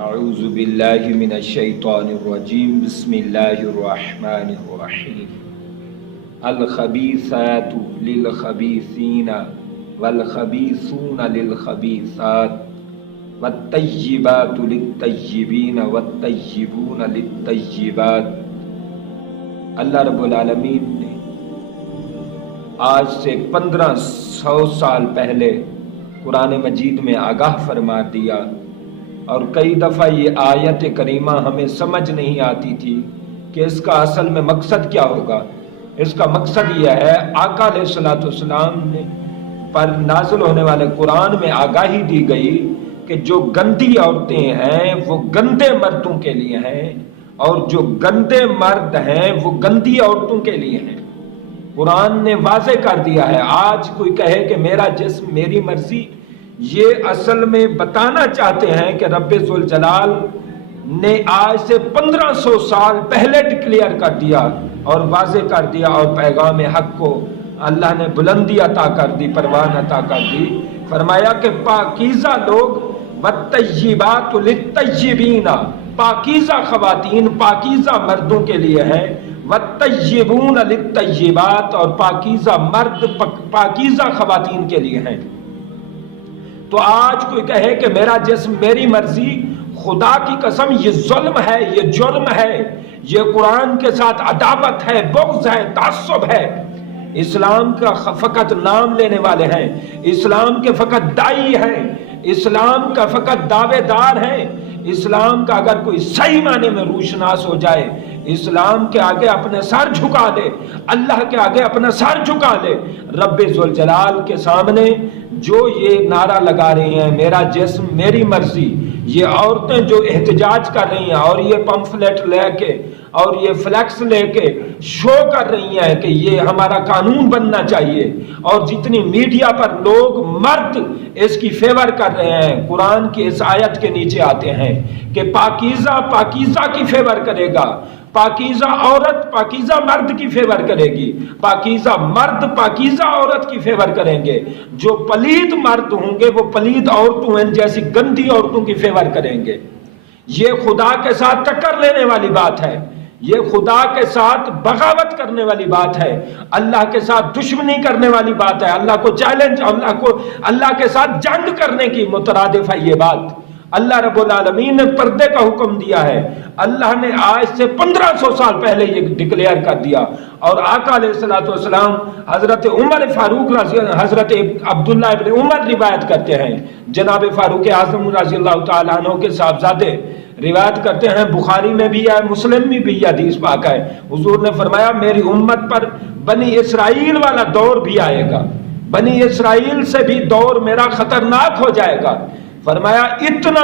اعوذ باللہ من الشیطان الرجیم بسم اللہ الرحمن الرحیم الخبیثات للخبیثین والخبیثون للخبیثات والطیبات للطیبین والطیبون للطیبات۔ اللہ رب العالمین نے آج سے 1500 سال پہلے قرآن مجید میں آگاہ فرما دیا، اور کئی دفعہ یہ آیت کریمہ ہمیں سمجھ نہیں آتی تھی کہ اس کا اصل میں مقصد کیا ہوگا۔ اس کا مقصد یہ ہے، آقا علیہ الصلوۃ والسلام نے پر نازل ہونے والے قرآن میں آگاہی دی گئی کہ جو گندی عورتیں ہیں وہ گندے مردوں کے لیے ہیں، اور جو گندے مرد ہیں وہ گندی عورتوں کے لیے ہیں۔ قرآن نے واضح کر دیا ہے۔ آج کوئی کہے کہ میرا جسم میری مرضی، یہ اصل میں بتانا چاہتے ہیں کہ رب ذوالجلال نے آج سے 1500 سال پہلے ڈکلیئر کر دیا اور واضح کر دیا، اور پیغام حق کو اللہ نے بلندی عطا کر دی، پروان عطا کر دی۔ فرمایا کہ پاکیزہ لوگ والطیبات للطیبین، پاکیزہ خواتین پاکیزہ مردوں کے لیے ہیں، والطیبون للطیبات، اور پاکیزہ مرد پاکیزہ خواتین کے لیے ہیں۔ تو آج کوئی کہے کہ میرا جسم میری مرضی، خدا کی قسم یہ ظلم ہے، یہ جرم ہے، یہ قرآن کے ساتھ عداوت ہے، بغض ہے، تعصب ہے۔ اسلام کا فقط نام لینے والے ہیں، اسلام کے فقط دائی ہیں، اسلام کا فقط دعوے دار ہیں۔ اسلام کا اگر کوئی صحیح معنی میں روشناس ہو جائے، اسلام کے آگے اپنے سر جھکا لے، اللہ کے آگے اپنا سر جھکا لے، رب ذوالجلال کے سامنے جو یہ نعرہ لگا رہی ہیں میرا جسم میری مرضی، یہ عورتیں جو احتجاج کر رہی ہیں اور یہ پمفلیٹ لے کے اور یہ فلیکس لے کے شو کر رہی ہیں کہ یہ ہمارا قانون بننا چاہیے، اور جتنی میڈیا پر لوگ مرد اس کی فیور کر رہے ہیں، قرآن کی اس آیت کے نیچے آتے ہیں کہ پاکیزہ پاکیزہ کی فیور کرے گا، پاکیزہ عورت پاکیزہ مرد کی فیور کرے گی، پاکیزہ مرد پاکیزہ عورت کی فیور کریں گے، جو پلید مرد ہوں گے وہ پلید عورتوں ہیں جیسی گندی عورتوں کی فیور کریں گے۔ یہ خدا کے ساتھ ٹکر لینے والی بات ہے، یہ خدا کے ساتھ بغاوت کرنے والی بات ہے، اللہ کے ساتھ دشمنی کرنے والی بات ہے، اللہ کو چیلنج، اللہ کے ساتھ جنگ کرنے کی مترادف ہے یہ بات۔ اللہ رب العالمین نے پردے کا حکم دیا ہے، اللہ نے آج سے 1500 سال پہلے یہ ڈکلیئر کر دیا، اور آقا علیہ الصلوۃ والسلام حضرت عمر فاروق حضرت عبداللہ ابن عمر روایت کرتے ہیں، جناب فاروق اعظم رضی اللہ تعالیٰ عنہ کے صاحبزادے روایت کرتے ہیں، بخاری میں بھی ہے، مسلم میں بھی حدیث پاک ہے، حضور نے فرمایا میری امت پر بنی اسرائیل والا دور بھی آئے گا، بنی اسرائیل سے بھی دور میرا خطرناک ہو جائے گا۔ فرمایا اتنا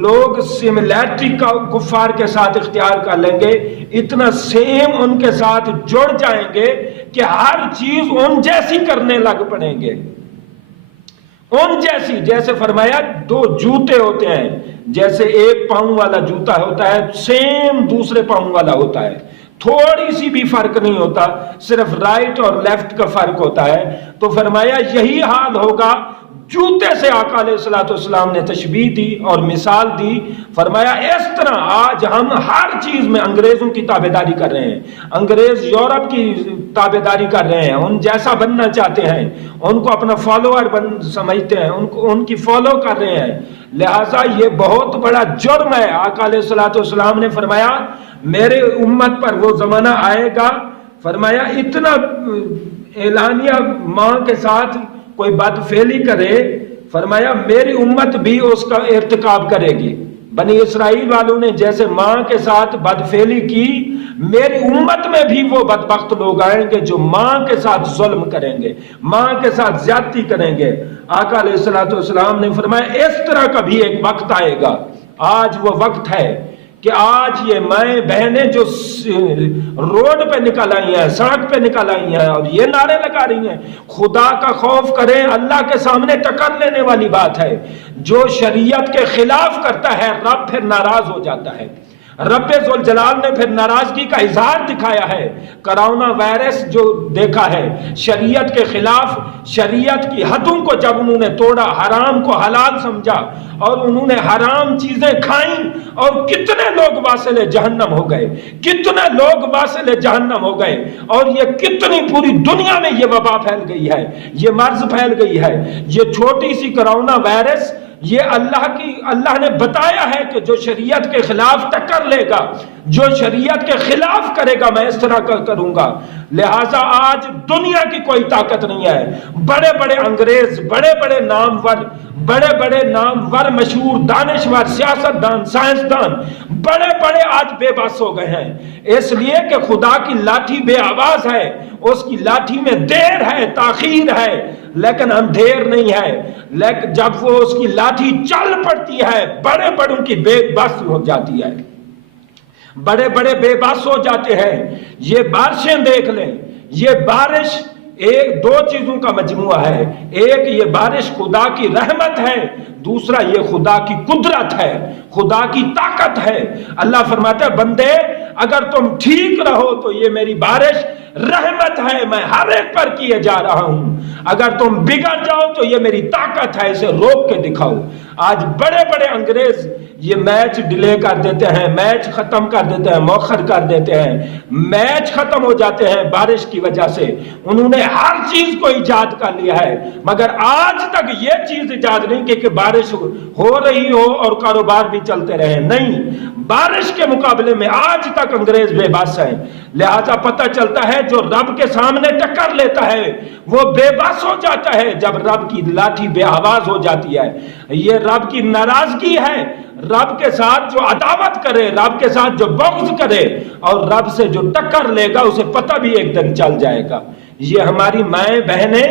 لوگ سملیرٹی کا کفار کے ساتھ اختیار کر لیں گے، اتنا سیم ان کے ساتھ جڑ جائیں گے کہ ہر چیز ان جیسی کرنے لگ پڑیں گے، ان جیسی۔ جیسے فرمایا دو جوتے ہوتے ہیں، جیسے ایک پاؤں والا جوتا ہوتا ہے سیم دوسرے پاؤں والا ہوتا ہے، تھوڑی سی بھی فرق نہیں ہوتا، صرف رائٹ اور لیفٹ کا فرق ہوتا ہے۔ تو فرمایا یہی حال ہوگا، جوتے سے آقا علیہ الصلوۃ والسلام نے تشبیہ دی اور مثال دی۔ فرمایا اس طرح آج ہم ہر چیز میں انگریزوں کی تابعداری کر رہے ہیں، انگریز یورپ کی تابعداری کر رہے ہیں، ان جیسا بننا چاہتے ہیں، ان کو اپنا فالوور سمجھتے ہیں، ان کی فالو کر رہے ہیں، لہٰذا یہ بہت بڑا جرم ہے۔ آقا علیہ الصلوۃ والسلام نے فرمایا میرے امت پر وہ زمانہ آئے گا، فرمایا اتنا اعلانیہ ماں کے ساتھ کوئی بد فعلی کرے، فرمایا میری امت بھی اس کا ارتکاب کرے گی۔ بنی اسرائیل والوں نے جیسے ماں کے ساتھ بد فعلی کی، میری امت میں بھی وہ بدبخت لوگ آئیں گے جو ماں کے ساتھ ظلم کریں گے، ماں کے ساتھ زیادتی کریں گے۔ آقا علیہ الصلوۃ والسلام نے فرمایا اس طرح کا بھی ایک وقت آئے گا۔ آج وہ وقت ہے کہ آج یہ مائیں بہنیں جو روڈ پہ نکل آئی ہیں، سڑک پہ نکل آئی ہیں اور یہ نعرے لگا رہی ہیں خدا کا خوف کریں، اللہ کے سامنے ٹکر لینے والی بات ہے۔ جو شریعت کے خلاف کرتا ہے رب پھر ناراض ہو جاتا ہے، رب ذوالجلال نے پھر ناراضگی کا اظہار دکھایا ہے۔ کرونا وائرس جو دیکھا ہے، شریعت کے خلاف، شریعت کی حدوں کو جب انہوں نے توڑا، حرام کو حلال سمجھا اور انہوں نے حرام چیزیں کھائیں، اور کتنے لوگ واصل جہنم ہو گئے، کتنے لوگ واصل جہنم ہو گئے، اور یہ کتنی پوری دنیا میں یہ وبا پھیل گئی ہے، یہ مرض پھیل گئی ہے۔ یہ چھوٹی سی کرونا وائرس، یہ اللہ نے بتایا ہے کہ جو شریعت کے خلاف ٹکر لے گا، جو شریعت کے خلاف کرے گا، میں اس طرح کروں گا۔ لہٰذا آج دنیا کی کوئی طاقت نہیں ہے۔ بڑے بڑے انگریز، بڑے بڑے نامور مشہور دانشور، سیاستدان، سائنسدان، بڑے آج بے بس ہو گئے ہیں، اس لیے کہ خدا کی لاٹھی بے آواز ہے، اس کی لاٹھی میں دیر ہے، تاخیر ہے، لیکن اندھیر نہیں ہے۔ لیکن جب وہ اس کی لاٹھی چل پڑتی ہے، بڑے بڑوں کی بے بس ہو جاتی ہے، بڑے بے بس ہو جاتے ہیں۔ یہ بارشیں دیکھ لیں، یہ بارش دو چیزوں کا مجموعہ ہے۔ ایک یہ بارش خدا کی رحمت ہے، دوسرا یہ خدا کی قدرت ہے، خدا کی طاقت ہے۔ اللہ فرماتا ہے بندے اگر تم ٹھیک رہو تو یہ میری بارش رحمت ہے، میں ہر ایک پر کیے جا رہا ہوں۔ اگر تم بگڑ جاؤ تو یہ میری طاقت ہے، اسے روک کے دکھاؤ۔ آج بڑے انگریز یہ میچ ڈیلے کر دیتے ہیں، میچ ختم کر دیتے ہیں، مؤخر کر دیتے ہیں، میچ ختم ہو جاتے ہیں بارش کی وجہ سے۔ انہوں نے ہر چیز کو ایجاد کر لیا ہے، مگر آج تک یہ چیز ایجاد نہیں کہ بارش ہو رہی ہو اور کاروبار بھی چلتے رہے۔ نہیں، بارش کے مقابلے میں آج تک انگریز بے بس ہیں۔ لہذا پتہ چلتا ہے جو رب کے سامنے ٹکر لیتا ہے وہ بے بس ہو جاتا ہے جب رب کی لاٹھی بے آواز ہو جاتی ہے۔ یہ رب کی ناراضگی ہے۔ رب کے ساتھ جو عداوت کرے، رب کے ساتھ جو بغض کرے اور رب سے جو ٹکر لے گا، اسے پتہ بھی ایک دن چل جائے گا۔ یہ ہماری مائیں بہنیں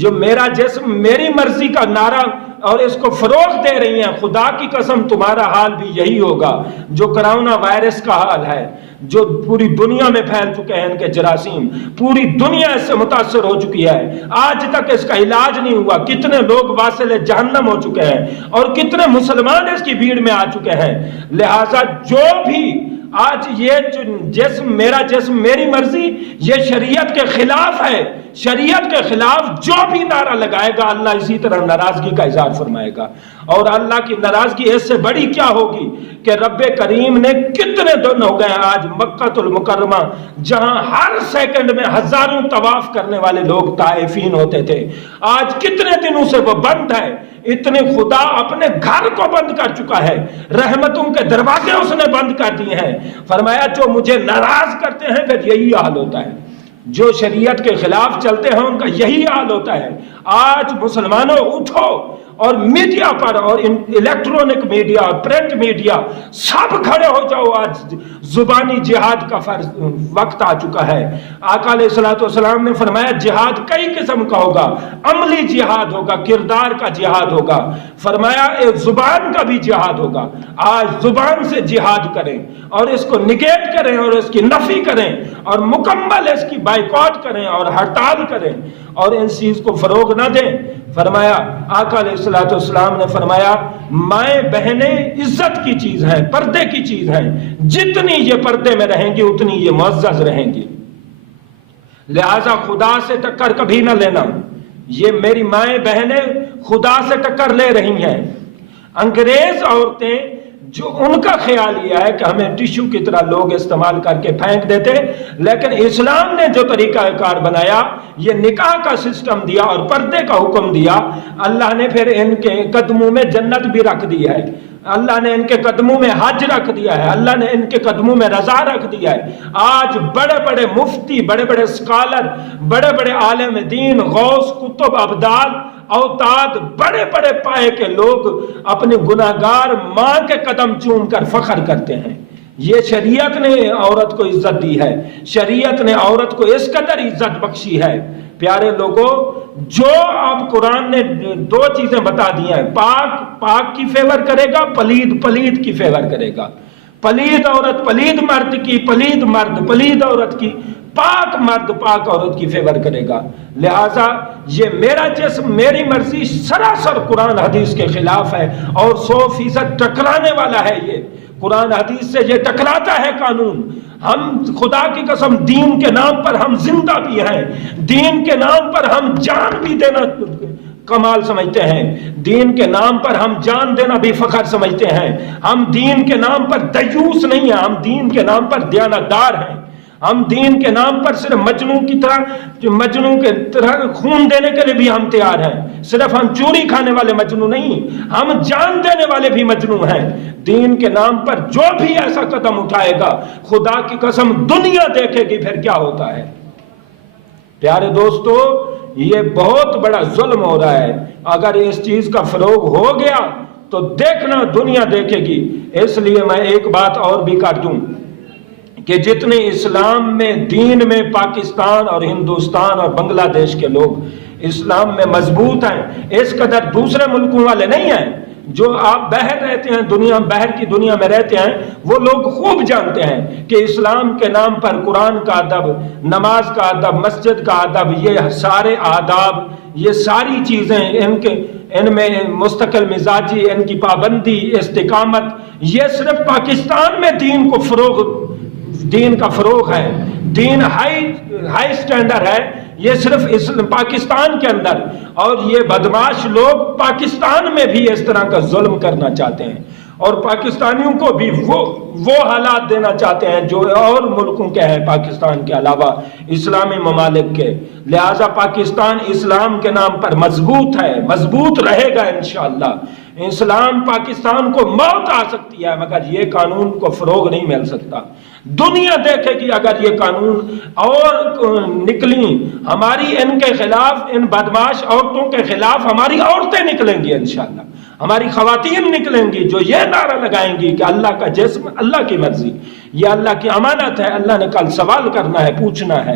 جو میرا جسم میری مرضی کا نعرہ اور اس کو فروغ دے رہی ہیں، خدا کی قسم تمہارا حال بھی یہی ہوگا جو کرونا وائرس کا حال ہے، جو پوری دنیا میں پھیل چکے ہیں ان کے جراثیم، پوری دنیا اس سے متاثر ہو چکی ہے، آج تک اس کا علاج نہیں ہوا۔ کتنے لوگ واصل جہنم ہو چکے ہیں اور کتنے مسلمان اس کی بھیڑ میں آ چکے ہیں۔ لہٰذا جو بھی آج یہ جسم میرا جسم میری مرضی، یہ شریعت کے خلاف ہے، شریعت کے خلاف جو بھی نعرہ لگائے گا، اللہ اسی طرح ناراضگی کا اظہار فرمائے گا۔ اور اللہ کی ناراضگی اس سے بڑی کیا ہوگی کہ رب کریم نے کتنے دن ہو گئے آج مکہ المکرمہ، جہاں ہر سیکنڈ میں ہزاروں طواف کرنے والے لوگ طائفین ہوتے تھے، آج کتنے دنوں سے وہ بند ہے۔ اتنے خدا اپنے گھر کو بند کر چکا ہے، رحمتوں کے دروازے اس نے بند کر دیے ہیں۔ فرمایا جو مجھے ناراض کرتے ہیں پھر یہی حال ہوتا ہے، جو شریعت کے خلاف چلتے ہیں ان کا یہی حال ہوتا ہے۔ آج مسلمانوں اٹھو اور میڈیا پر اور الیکٹرونک میڈیا اور پرنٹ میڈیا سب کھڑے ہو جاؤ، آج زبانی جہاد کا وقت آ چکا ہے۔ آقا علیہ الصلوۃ والسلام نے فرمایا جہاد کئی قسم کا ہوگا، عملی جہاد ہوگا، کردار کا جہاد ہوگا، فرمایا ایک زبان کا بھی جہاد ہوگا۔ آج زبان سے جہاد کریں اور اس کو نگیٹ کریں اور اس کی نفی کریں اور مکمل اس کی بائیکاٹ کریں اور ہڑتال کریں اور ان چیز کو فروغ نہ دیں۔ فرمایا آقا علیہ الصلوۃ والسلام نے فرمایا مائیں بہنیں عزت کی چیز ہیں، پردے کی چیز ہیں، جتنی یہ پردے میں رہیں گی اتنی یہ معزز رہیں گی۔ لہذا خدا سے ٹکر کبھی نہ لینا۔ یہ میری مائیں بہنیں خدا سے ٹکر لے رہی ہیں۔ انگریز عورتیں جو ان کا خیال یہ ہے کہ ہمیں ٹیشو کی طرح لوگ استعمال کر کے پھینک دیتے، لیکن اسلام نے جو طریقہ کار بنایا، یہ نکاح کا سسٹم دیا اور پردے کا حکم دیا، اللہ نے پھر ان کے قدموں میں جنت بھی رکھ دی ہے، اللہ نے ان کے قدموں میں حج رکھ دیا ہے، اللہ نے ان کے قدموں میں رضا رکھ دیا ہے۔ آج بڑے بڑے مفتی، بڑے بڑے اسکالر، بڑے بڑے عالم دین، غوث، کتب، ابدال، اوتاد، بڑے بڑے پائے کے لوگ اپنی گناہگار ماں کے قدم چوم کر فخر کرتے ہیں۔ یہ شریعت نے عورت کو عزت دی ہے، شریعت نے عورت کو اس قدر عزت بخشی ہے۔ پیارے لوگوں، جو اب قرآن نے دو چیزیں بتا دی ہیں، پاک کی فیور کرے گا، پلید کی فیور کرے گا۔ پلید عورت پلید مرد کی، پلید مرد پلید عورت کی، پاک مرد پاک عورت کی فیور کرے گا۔ لہٰذا یہ میرا جسم میری مرضی سراسر قرآن حدیث کے خلاف ہے اور 100% ٹکرانے والا ہے۔ یہ قرآن حدیث سے یہ ٹکراتا ہے قانون. ہم خدا کی قسم دین کے نام پر ہم زندہ بھی ہیں, دین کے نام پر ہم جان بھی دینا کمال سمجھتے ہیں, دین کے نام پر ہم جان دینا بھی فخر سمجھتے ہیں. ہم دین کے نام پر دیوس نہیں ہیں, ہم دین کے نام پر دیانتدار ہیں. ہم دین کے نام پر صرف مجنوں کے طرح خون دینے کے لیے بھی ہم تیار ہیں. صرف ہم چوری کھانے والے مجنوں نہیں, ہم جان دینے والے بھی مجنوں ہیں. دین کے نام پر جو بھی ایسا قدم اٹھائے گا, خدا کی قسم دنیا دیکھے گی پھر کیا ہوتا ہے. پیارے دوستو, یہ بہت بڑا ظلم ہو رہا ہے. اگر اس چیز کا فروغ ہو گیا تو دیکھنا دنیا دیکھے گی. اس لیے میں ایک بات اور بھی کر دوں کہ جتنے اسلام میں, دین میں پاکستان اور ہندوستان اور بنگلہ دیش کے لوگ اسلام میں مضبوط ہیں, اس قدر دوسرے ملکوں والے نہیں ہیں. جو آپ باہر رہتے ہیں, باہر کی دنیا میں رہتے ہیں, وہ لوگ خوب جانتے ہیں کہ اسلام کے نام پر قرآن کا ادب, نماز کا ادب, مسجد کا ادب, یہ سارے آداب, یہ ساری چیزیں, ان میں مستقل مزاجی, ان کی پابندی, استقامت, یہ صرف پاکستان میں دین کا فروغ ہے. دین ہائی سٹینڈرڈ ہے, یہ صرف پاکستان کے اندر. اور یہ بدماش لوگ پاکستان میں بھی اس طرح کا ظلم کرنا چاہتے ہیں, اور پاکستانیوں کو بھی وہ حالات دینا چاہتے ہیں جو اور ملکوں کے ہیں پاکستان کے علاوہ, اسلامی ممالک کے. لہذا پاکستان اسلام کے نام پر مضبوط ہے, مضبوط رہے گا انشاءاللہ. اسلام پاکستان کو موت آ سکتی ہے مگر یہ قانون کو فروغ نہیں مل سکتا. دنیا دیکھے گی اگر یہ قانون اور نکلی ہماری, ان کے خلاف, ان بدماش عورتوں کے خلاف ہماری عورتیں نکلیں گی انشاءاللہ, ہماری خواتین نکلیں گی جو یہ نعرہ لگائیں گی کہ اللہ کا جسم اللہ کی مرضی, یہ اللہ کی امانت ہے, اللہ نے کل سوال کرنا ہے, پوچھنا ہے.